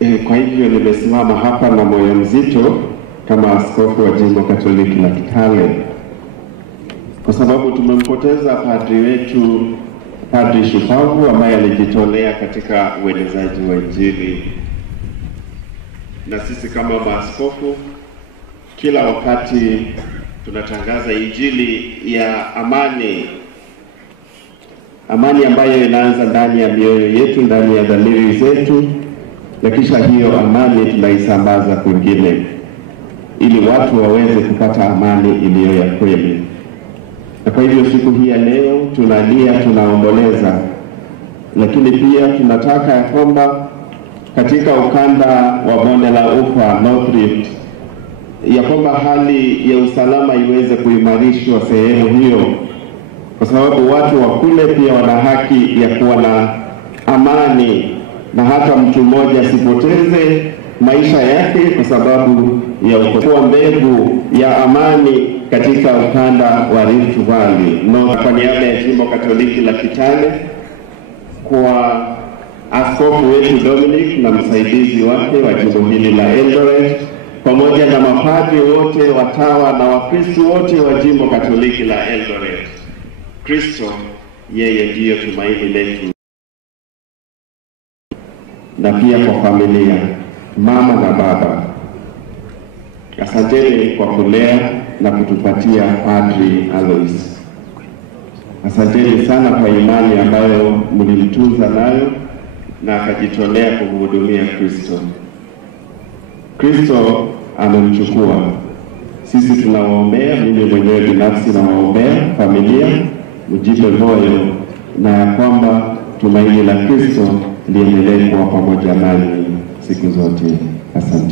Kwa hivyo nimesimama hapa na moyo mzito kama askofu wa Jimbo Katoliki la Kitale, kwa sababu tumempoteza padri wetu, Padri shupavu ambaye alijitolea katika uenezaji wa Injili. Na sisi kama maaskofu kila wakati tunatangaza Injili ya amani ambayo inaanza ndani ya mioyo yetu, ndani ya dhamiri zetu, na kisha hiyo amani tunaisambaza kwingine ili watu waweze kupata amani iliyo ya kweli. Na kwa hivyo siku hii ya leo tunalia, tunaomboleza, lakini pia tunataka ya kwamba katika ukanda wa bonde la Ufa North Rift ya kwamba hali ya usalama iweze kuimarishwa sehemu hiyo, kwa sababu watu wa kule pia wana haki ya kuwa na amani, na hata mtu mmoja asipoteze maisha yake kwa sababu ya ukosefu mbegu ya amani katika ukanda wa Rift Valley. Kwa niaba ya Jimbo Katoliki la Kitale, kwa askofu wetu Dominic na msaidizi wake wa jimbo hili la Eldoret, pamoja na mapadri wote, watawa na wakristo wote wa Jimbo Katoliki la Eldoret, Kristo yeye ndiyo tumaini letu. Na pia kwa familia, mama na baba, asanteni kwa kulea na kutupatia Padri Alois. Asanteni sana kwa imani ambayo mlimtunza nayo na akajitolea kumhudumia Kristo. Kristo amemchukua. Sisi tunawaombea, mimi mwenyewe binafsi nawaombea familia, mjipe moyo na kwamba tumaini la Kristo liendelee kuwa pamoja nanyi siku zote. Asante.